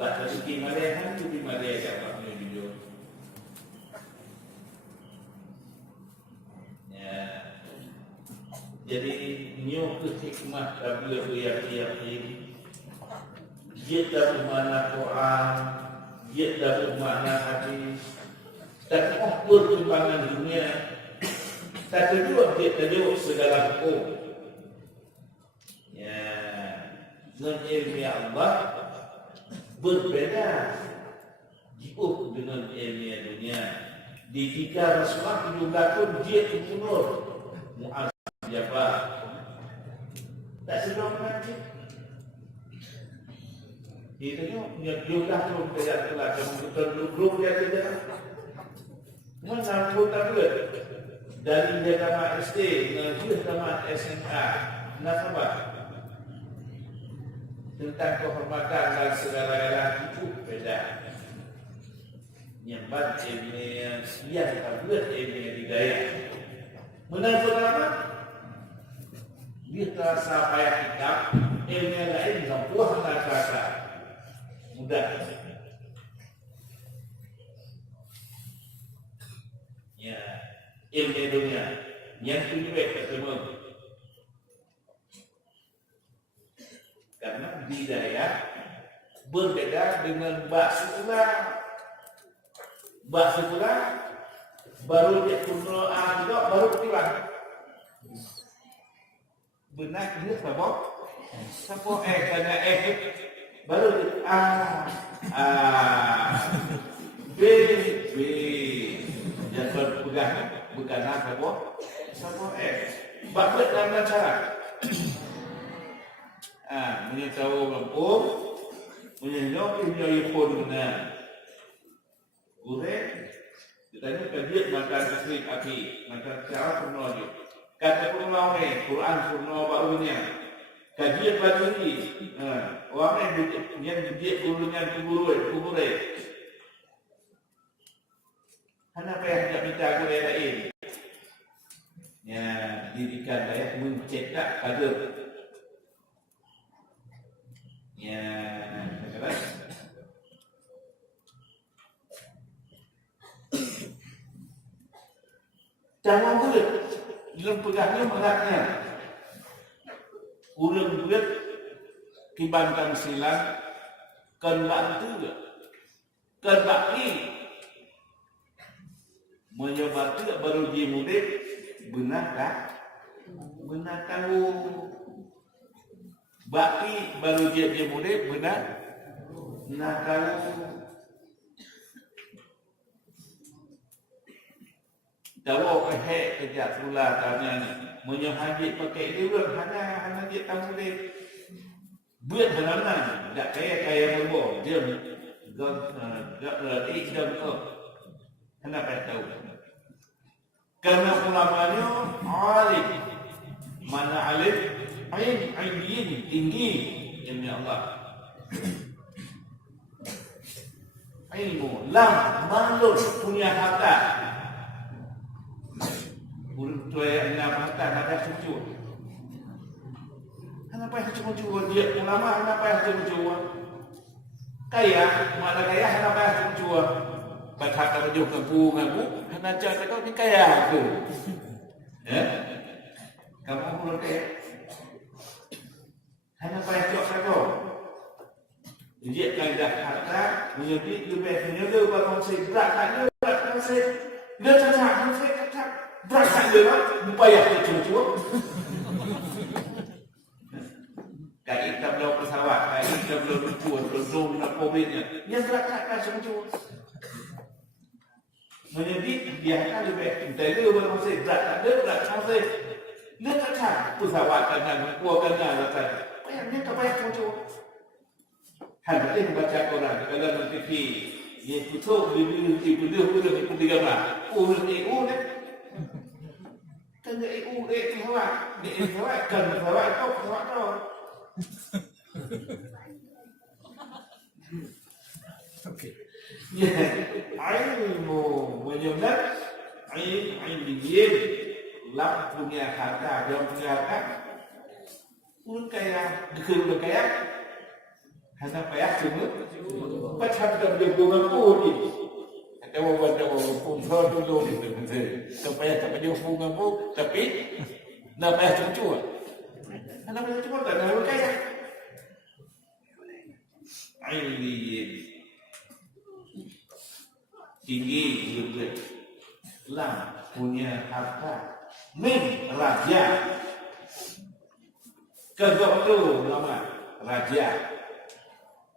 Baca suci Malaysia tu di Malaysia apa punya video. Ya. Jadi nyo ke hikmah Rabbi yang ini. Dia tahu makna Quran, dia tahu makna hadis. Tak ukur perkembangan dunia. Tak kedua dia tahu segala hukum. Ya. Dengan ilmu Allah berbeda jauh dengan ilmu dunia. Ketika Rasulullah juga pun dia umur Muaz Jabal. Tak sebelum nanti. Dia tengok dia juga pun tidak telah komputer belum dia tidak. Mana pun tak boleh. Dari dia tamat SD dengan dia tamat SMA. Kenapa? Tentang kehormatan dan segala-galanya itu beda. Yang baca ilmu yang siap tak buat ilmu yang digaya. Menafsir apa? Dia terasa payah hitam, ilmu yang lain yang buah tak terasa mudah. Ya, ilmu dunia yang tujuh ketemu. Karena bidayah berbeda dengan bahasa pula. Bahasa pula baru dia kunoan juga baru ketiban. Benar dia sabok. Sabok kena baru B jangan pegang bukan sabok. Sabok bakat dalam cara. Menyatakan kampung menyatakan dia pun benar. Urek ditanya kajian makan asli api makan cara penuh kata penuh ni Quran penuh barunya kajian baju ni orang yang dia gurunya kubur kenapa yang tidak minta guru lain ya didikan saya mencetak kader ya kata jangan bulat dalam pegahnya mengatnya ulang bulat kibantang silang kan bantu kan bakti menyebar tu baru dia murid benar tahu bakti baru dia murid benar tahu. Tahu kerja pula tanya menyahajit pakai dia hanya dia tahu dia buat benar tak kaya berbor dia kenapa tahu karena ulamanya alim mana alim ilmu tinggi ilmu Allah ilmu lam malun punya harta untuk yang mata cucu. Kenapa yang cucu dia ulama kenapa yang cucu? Kaya, mana kaya kenapa yang cucu? Baca kerja kampung hendak cakap kau ni kaya tu. Ya? Kamu belum kaya. Kenapa yang cucu kau? Dia kaidah harta menjadi lebih menjadi kalau saya berat kalau saya dia cakap berat dia upaya dia cucu. Kayak kita belum pesawat, kayak kita belum drone nak COVID-nya. Yang berat cucu. Menjadi dia akan lebih dari kalau saya berat saya. Dia cakap pesawat kan kuat kan kan. Payahnya kebayang cucu. Hanya dia membaca Quran dalam TV. Dia putus dia gambar. EU ni. Kan EU pesawat. Dia pesawat kan pesawat tu. Okey. Ya, ilmu menyebut ilmiyin lam punya harta, dia punya harta. Pun kaya, kaya Hanya payah cuma macam tak boleh mengaku ni. Ada orang pun dulu supaya tak boleh mengaku tapi nak payah cucu. Anak payah cucu tak nak kaya. Ailiyin tinggi juga Islam punya harta min raja kedua tu nama raja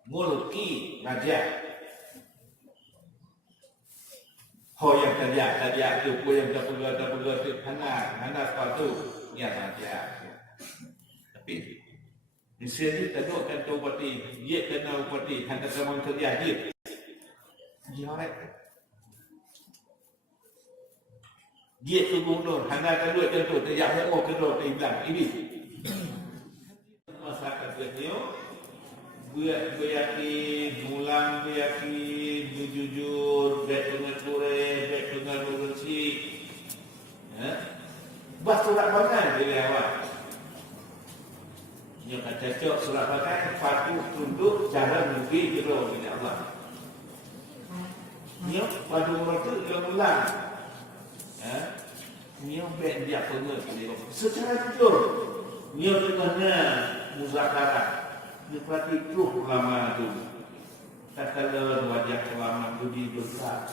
mulki raja yang kerja tu pun yang terpeluang tu hana sepatu ya raja tapi misalnya tengokkan tu parti dia kena parti hanya sama kerja dia orang dia tu gubernur hanya kedua tu terjadi kedua hilang ini masyarakat dia beryakin, mulang beryakin, jujur, baik dengan kurai, baik dengan bersih. Bas surat bagai dari awal. Yang kata cok surat bagai patuh tunduk cara mimpi jero dengan Allah. Nyo padu mereka yang mulang. Nyo baik dia pengen secara jujur. Nyo kena muzakarah. Seperti itu ulama itu. Tak kala wajah ulama itu di dosa.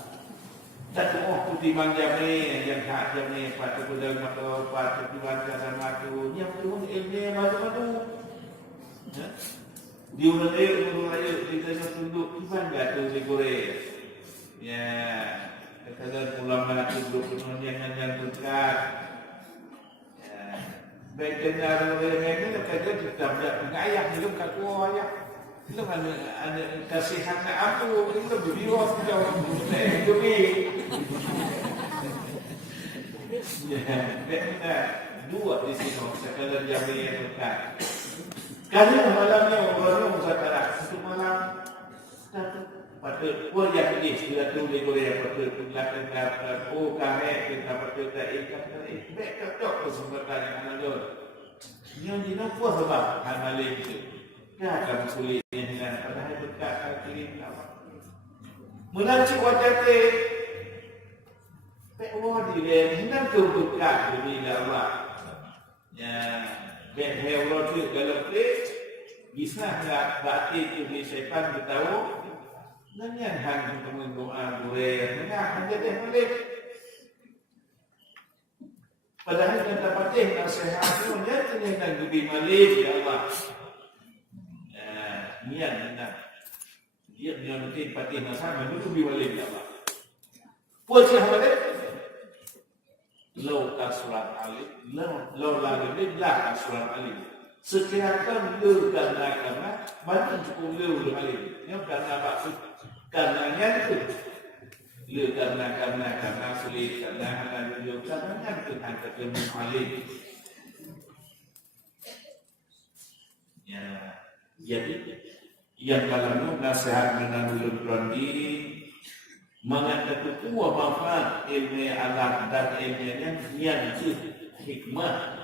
Tak semua putih manjame yang hak jamnya patu pedang mata patu tuan sama tu. Yang tu ilmu maju-maju. Di ulaya di tengah tunduk iman gatu digoreng. Ya, kata ulama itu duduk yang dekat. Baik dengar orang kata kita mengayah belum kaku ayah itu mana ada kasihan aku itu beliau sudah demi ya dua di sini sekalian jami yang dekat kali malamnya orang muzakarah satu malam patut wajah ini sudah tulis oleh patut belakang kami kita patut tak ikat baik tak kesempatan yang ada yang dinampu sebab hal malik itu ya akan sulit dengan padahal dekat kiri apa menancik wajah te baik wadi dia hendak dekat demi Allah ya baik Allah tu dalam plate bisa enggak berarti itu syaitan beritahu nanya hang temen doa boleh mengahan jadi boleh padahal kita patih nasihat itu nyatanya dan lebih malik ya Allah niat nak dia nanti patih nasihat itu lebih malik ya Allah puas sahabat lau kasurat alif lau lagi lah kasurat alif sekiranya lu karena banyak cukup lu alif yang karena maksud karenanya itu lu karena sulit karena lu karenanya Tuhan ketemu alim ya jadi yang dalam nasihat menanggung diri mengatakan kuah manfaat ilmu alat dan ilmunya yang itu hikmah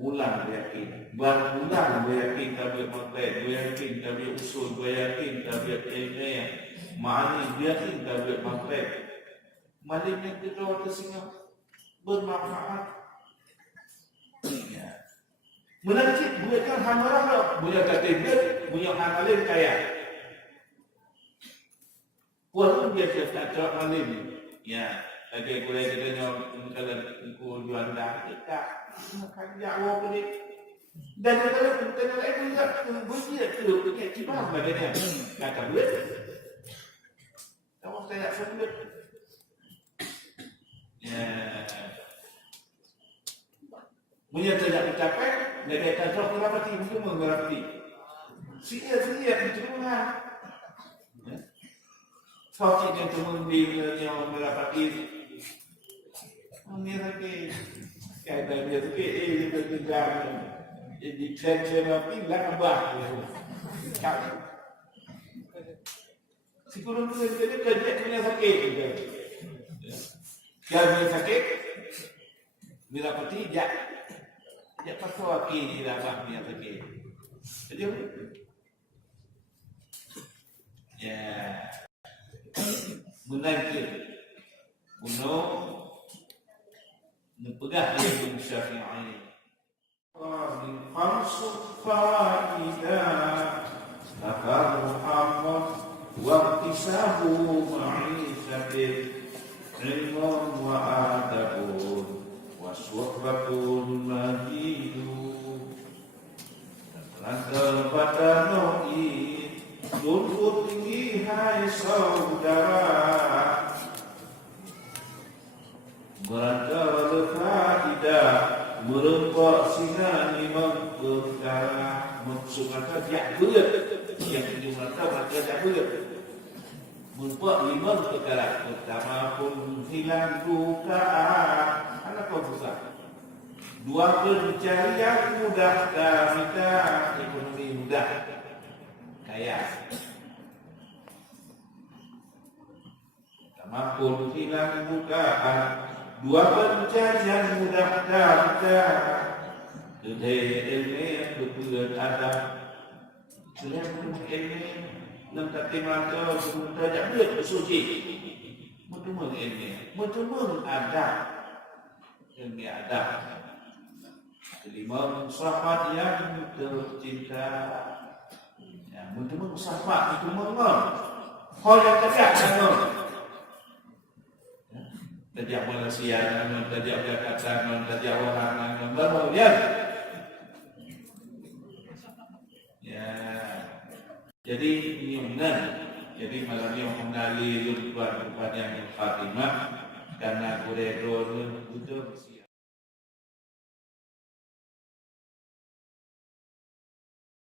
bulan beryakin berbulan beryakin tabiat matlaid beryakin tabiat usul beryakin tabiat ilmiah ma'ani beryakin tabiat matlaid malimnya kita waktu singa bermanfaat menajib buatkan hamarah punya kategori punya hamalin kaya walaupun dia tak cakap malim ya lagi boleh kita nyok kalau ikut jual dah kita makan jauh boleh dan kalau kita nak ikut juga boleh tu kita kibar badannya kata boleh kamu saya sebut ya punya tidak mencapai negara tajam merapati mungkin mengerti sia itu mana Fakir yang temundi yang merapati ini lagi kata dia tu kita tinggal di trend api lah abah si kurang tu jadi kerja punya sakit kalau sakit merapati jak pasal api di abah punya sakit jadi Ya. Menangkir. Bunuh. Nepegah Imam Syafi'i. Fansuk fa'idah Takar Muhammad Waqtisahu ma'isyatir Ilmun wa adabun Waswahbatun mahidun Lantar pada no'i Lumpur tinggi hai saudara Berantara fa'idah merempak singa ni mengperkara maksudnya dia berat yang dimana dia berat merempak 5 perkara. Pertama pun hilang duka anak kau susah. 2 pencarian mudah dan kita ekonomi mudah kaya. Pertama pun hilang duka 2 pencarian mudah darda Kedai ilmi yang berbuat ada Selain ilmi Nam tatim rata Bermuntajak berat bersuci Mentemung ilmi Mentemung adab Ilmi adab Kelima sahabat yang tercinta Mentemung sahabat itu mengemang Kau yang tegak jangan Tajak Malaysia, tajak Jakarta, tajak orang baru ya. Ya. Jadi ini benar. Jadi malam ini mengenali lupa yang Fatimah karena kuredo itu